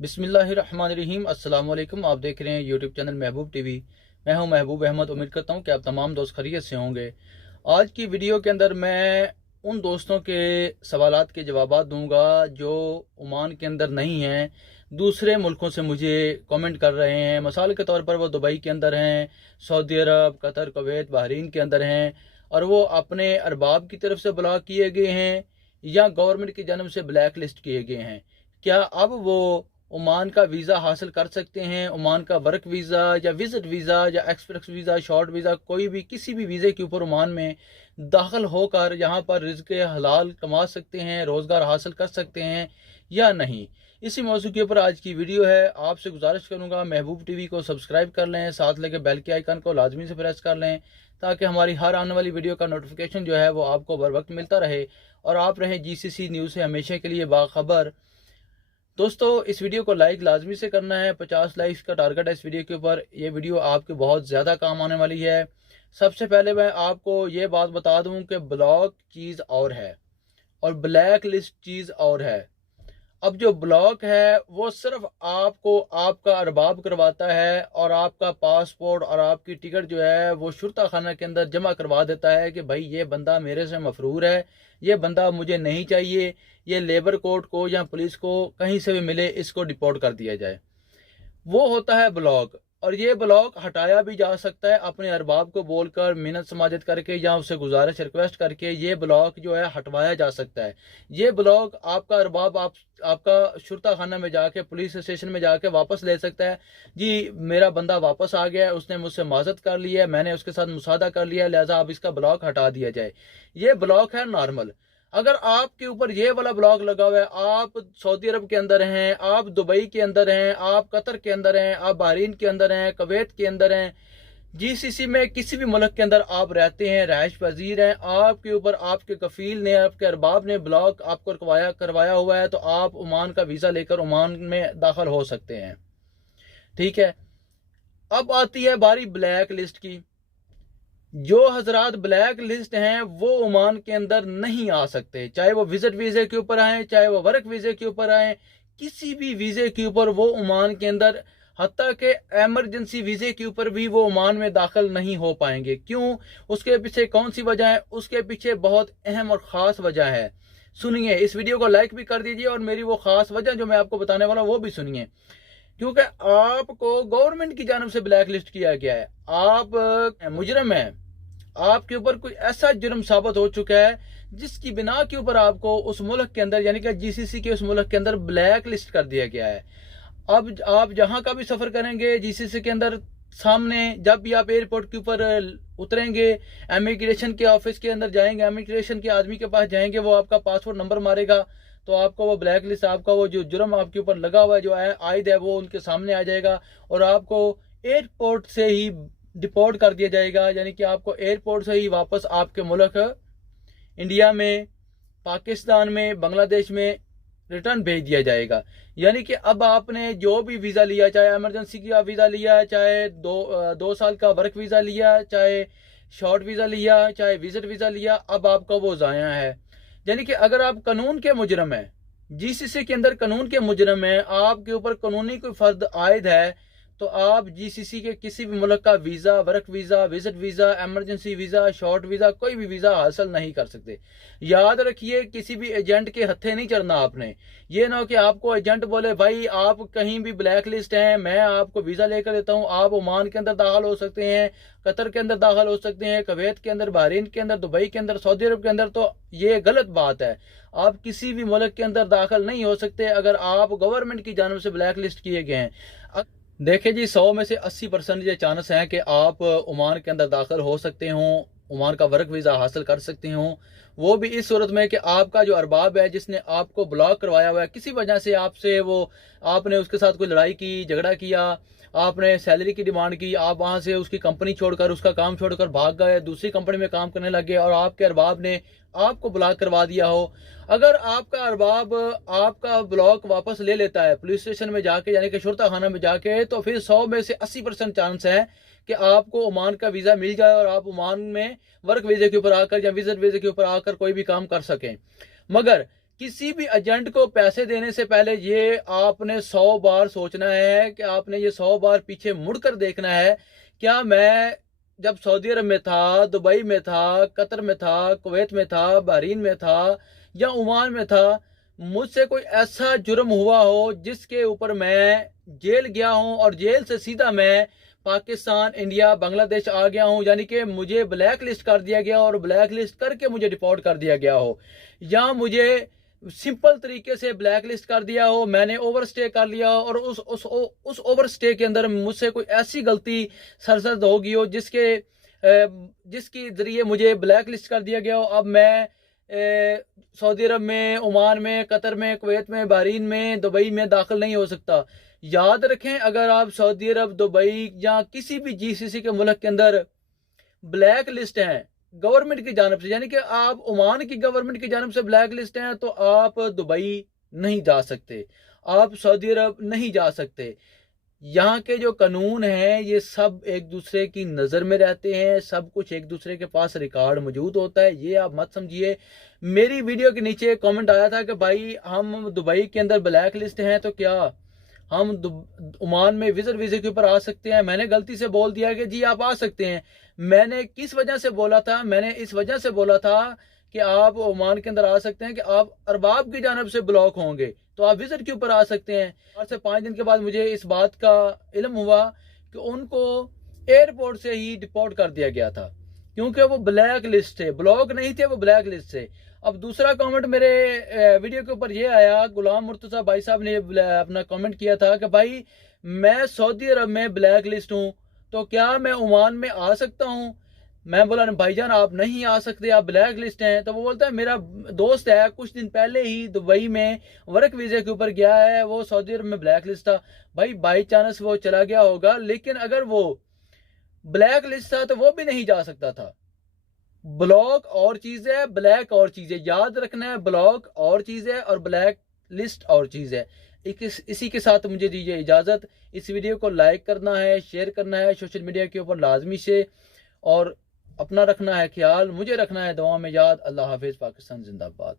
बिस्मिल्लाहिर्रहमानिर्रहीम। अस्सलाम वालेकुम। आप देख रहे हैं यूट्यूब चैनल महबूब टीवी। मैं हूं महबूब अहमद। उम्मीद करता हूं कि आप तमाम दोस्त खैरियत से होंगे। आज की वीडियो के अंदर मैं उन दोस्तों के सवालात के जवाब दूंगा जो ओमान के अंदर नहीं हैं, दूसरे मुल्कों से मुझे कमेंट कर रहे हैं। मिसाल के तौर पर वो दुबई के अंदर हैं, सऊदी अरब, कतर, कुवैत, बहरीन के अंदर हैं और वो अपने अरबाब की तरफ से ब्लॉक किए गए हैं या गवर्नमेंट की जानब से ब्लैक लिस्ट किए गए हैं। क्या अब वो ओमान का वीज़ा हासिल कर सकते हैं? ओमान का वर्क वीज़ा या विजिट वीज़ा या एक्सप्रेस वीज़ा, शॉर्ट वीज़ा, कोई भी किसी भी वीज़े के ऊपर ओमान में दाखिल होकर यहाँ पर रिज़्क़ हलाल कमा सकते हैं, रोज़गार हासिल कर सकते हैं या नहीं? इसी मौजू के ऊपर आज की वीडियो है। आपसे गुजारिश करूँगा महबूब टीवी को सब्सक्राइब कर लें, साथ लेके बेल के आइकन को लाजमी से प्रेस कर लें ताकि हमारी हर आने वाली वीडियो का नोटिफिकेशन जो है वो आपको बर वक्त मिलता रहे और आप रहें GCC न्यूज़ से हमेशा के लिए बाखबर। दोस्तों, इस वीडियो को लाइक लाजमी से करना है। 50 लाइक्स का टारगेट है इस वीडियो के ऊपर। ये वीडियो आपके बहुत ज़्यादा काम आने वाली है। सबसे पहले मैं आपको ये बात बता दूं कि ब्लॉक चीज़ और है और ब्लैक लिस्ट चीज़ और है। अब जो ब्लॉक है वो सिर्फ आपको आपका अरबाब करवाता है और आपका पासपोर्ट और आपकी टिकट जो है वो शुरता खाना के अंदर जमा करवा देता है कि भाई ये बंदा मेरे से मफरूर है, ये बंदा मुझे नहीं चाहिए, ये लेबर कोर्ट को या पुलिस को कहीं से भी मिले इसको डिपोर्ट कर दिया जाए। वो होता है ब्लॉक। और ये ब्लॉक हटाया भी जा सकता है अपने अरबाब को बोलकर, मिन्नत समाजत करके या उससे गुजारिश रिक्वेस्ट करके ये ब्लॉक जो है हटवाया जा सकता है। ये ब्लॉक आपका अरबाब आपका शुरता खाना में जाके, पुलिस स्टेशन में जाके वापस ले सकता है। जी मेरा बंदा वापस आ गया है, उसने मुझसे माजत कर ली है, मैंने उसके साथ मुसादा कर लिया है, लिहाजा अब इसका ब्लॉक हटा दिया जाए। ये ब्लॉक है नॉर्मल। अगर आपके ऊपर ये वाला ब्लॉक लगा हुआ है, आप सऊदी अरब के अंदर हैं, आप दुबई के अंदर हैं, आप कतर के अंदर हैं, आप बहरीन के अंदर हैं, कुवैत के अंदर हैं, GCC में किसी भी मुल्क के अंदर आप रहते हैं, रहायश पजीर हैं, आपके ऊपर आपके कफील ने, आपके अरबाब ने ब्लॉक आपको करवाया हुआ है, तो आप ओमान का वीज़ा लेकर ओमान में दाखिल हो सकते हैं। ठीक है। अब आती है बारी ब्लैक लिस्ट की। जो हजरात ब्लैक लिस्ट हैं वो ओमान के अंदर नहीं आ सकते, चाहे वो विजिट वीज़े के ऊपर आए, चाहे वो वर्क वीज़े के ऊपर आए, किसी भी वीज़े के ऊपर वो ओमान के अंदर, हत्ता के एमरजेंसी वीज़े के ऊपर भी वो ओमान में दाखिल नहीं हो पाएंगे। क्यों? उसके पीछे कौन सी वजह है? उसके पीछे बहुत अहम और ख़ास वजह है। सुनिए, इस वीडियो को लाइक भी कर दीजिए और मेरी वो ख़ास वजह जो मैं आपको बताने वाला हूँ वो भी सुनिए। क्योंकि आपको गवर्नमेंट की जानब से ब्लैक लिस्ट किया गया है, आप मुजरम हैं, आपके ऊपर कोई ऐसा जुर्म साबित हो चुका है जिसकी बिना के ऊपर आपको उस मुल्क के अंदर, यानी कि GCC के उस मुल्क के अंदर ब्लैक लिस्ट कर दिया गया है। अब आप जहां का भी सफर करेंगे GCC के अंदर, सामने जब भी आप एयरपोर्ट के ऊपर उतरेंगे, इमिग्रेशन के ऑफिस के अंदर जाएंगे, इमिग्रेशन के आदमी के पास जाएंगे, वो आपका पासपोर्ट नंबर मारेगा तो आपको वो ब्लैक लिस्ट, आपका वो जो जुर्म आपके ऊपर लगा हुआ है, जो आयद है, वो उनके सामने आ जाएगा और आपको एयरपोर्ट से ही डिपोर्ट कर दिया जाएगा। यानी कि आपको एयरपोर्ट से ही वापस आपके मुल्क इंडिया में, पाकिस्तान में, बांग्लादेश में रिटर्न भेज दिया जाएगा। यानी कि अब आपने जो भी वीज़ा लिया, चाहे इमरजेंसी का वीज़ा लिया, चाहे दो साल का वर्क वीज़ा लिया, चाहे शॉर्ट वीज़ा लिया, चाहे विजिट वीज़ा लिया, अब आपका वो ज़ाया है। यानी कि अगर आप कानून के मुजरम हैं, GCC के अंदर कानून के मुजरम हैं, आपके ऊपर कानूनी कोई फर्द आयद है, तो आप GCC के किसी भी मुल्क का visa, work visa, visit visa, emergency visa, short visa, कोई भी वीज़ा हासिल नहीं कर सकते। याद रखिए, किसी भी एजेंट के हत्थे नहीं चढ़ना आपने। ये ना हो कि आपको एजेंट बोले भाई आप कहीं भी ब्लैक लिस्ट हैं, मैं आपको वीज़ा लेकर देता हूँ, आप ओमान के अंदर दाखिल हो सकते हैं, कतर के अंदर दाखिल हो सकते हैं, कुवैत के अंदर, बहरीन के अंदर, दुबई के अंदर, सऊदी अरब के अंदर। तो ये गलत बात है। आप किसी भी मुल्क के अंदर दाखिल नहीं हो सकते अगर आप गवर्नमेंट की जानब से ब्लैक लिस्ट किए गए हैं। देखिए जी, 100 में से 80% ये चांस हैं कि आप ओमान के अंदर दाखिल हो सकते हों, ओमान का वर्क वीज़ा हासिल कर सकते हों। वो भी इस सूरत में कि आपका जो अरबाब है, जिसने आपको ब्लॉक करवाया हुआ है, किसी वजह से आपसे वो, आपने उसके साथ कोई लड़ाई की, झगड़ा किया, आपने सैलरी की डिमांड की, आप वहाँ से उसकी कंपनी छोड़कर, उसका काम छोड़कर भाग गए, दूसरी कंपनी में काम करने लगे और आपके अरबाब ने आपको ब्लॉक करवा दिया हो। अगर आपका अरबाब आपका ब्लॉक वापस ले लेता है पुलिस स्टेशन में जाके, यानी कि शुरता खाना में जाके, तो फिर 100 में से 80% चांस है कि आपको ओमान का वीज़ा मिल जाए और आप ओमान में वर्क वीज़े के ऊपर आकर या विजिट वीज़े के ऊपर आकर कोई भी काम कर सकें। मगर किसी भी एजेंट को पैसे देने से पहले ये आपने 100 बार सोचना है कि आपने ये 100 बार पीछे मुड़कर देखना है। क्या मैं जब सऊदी अरब में था, दुबई में था, कतर में था, कुवैत में था, बहरीन में था या ओमान में था, मुझसे कोई ऐसा जुर्म हुआ हो जिसके ऊपर मैं जेल गया हूं और जेल से सीधा मैं पाकिस्तान, इंडिया, बांग्लादेश आ गया हूं, यानी कि मुझे ब्लैक लिस्ट कर दिया गया और ब्लैक लिस्ट करके मुझे डिपोर्ट कर दिया गया हो, या मुझे सिंपल तरीके से ब्लैक लिस्ट कर दिया हो, मैंने ओवरस्टे कर लिया हो और उस ओवरस्टे के अंदर मुझसे कोई ऐसी गलती सरजद होगी हो जिसकी जरिए मुझे ब्लैक लिस्ट कर दिया गया हो। अब मैं सऊदी अरब में, ओमान में, कतर में, कुवैत में, बहरीन में, दुबई में दाखिल नहीं हो सकता। याद रखें, अगर आप सऊदी अरब, दुबई या किसी भी जीसीसी के मुल्क के अंदर ब्लैक लिस्ट हैं गवर्नमेंट की जानब से, यानी कि आप ओमान की गवर्नमेंट की जानब से ब्लैक लिस्ट हैं, तो आप दुबई नहीं जा सकते, आप सऊदी अरब नहीं जा सकते। यहाँ के जो कानून हैं ये सब एक दूसरे की नज़र में रहते हैं, सब कुछ एक दूसरे के पास रिकॉर्ड मौजूद होता है, ये आप मत समझिए। मेरी वीडियो के नीचे कमेंट आया था कि भाई हम दुबई के अंदर ब्लैक लिस्ट हैं तो क्या हम ओमान में विजिट वीजे के ऊपर आ सकते हैं। मैंने गलती से बोल दिया कि जी आप आ सकते हैं। मैंने किस वजह से बोला था? मैंने इस वजह से बोला था कि आप ओमान के अंदर आ सकते हैं कि आप अरबाब की जानब से ब्लॉक होंगे तो आप विजिट के ऊपर आ सकते हैं। 4 से 5 दिन के बाद मुझे इस बात का इल्म हुआ कि उनको एयरपोर्ट से ही डिपोर्ट कर दिया गया था, क्योंकि वो ब्लैक लिस्ट थे, ब्लॉक नहीं थे, वो ब्लैक लिस्ट थे। अब दूसरा कमेंट मेरे वीडियो के ऊपर ये आया, गुलाम मुर्तजा भाई साहब ने अपना कमेंट किया था कि भाई मैं सऊदी अरब में ब्लैक लिस्ट हूँ तो क्या मैं ओमान में आ सकता हूँ? मैं बोला भाईजान आप नहीं आ सकते, आप ब्लैक लिस्ट हैं। तो वो बोलता है मेरा दोस्त है कुछ दिन पहले ही दुबई में वर्क वीजे के ऊपर गया है, वो सऊदी अरब में ब्लैक लिस्ट था। भाई बाई चांस वो चला गया होगा, लेकिन अगर वो ब्लैक लिस्ट था तो वो भी नहीं जा सकता था। ब्लॉक और चीज है, ब्लैक और चीज है, याद रखना है, ब्लॉक और चीज है और ब्लैक लिस्ट और चीज है। इसी के साथ मुझे दीजिए इजाजत। इस वीडियो को लाइक करना है, शेयर करना है सोशल मीडिया के ऊपर लाजमी से, और अपना रखना है ख्याल, मुझे रखना है दुआ में याद। अल्लाह हाफिज, पाकिस्तान जिंदाबाद।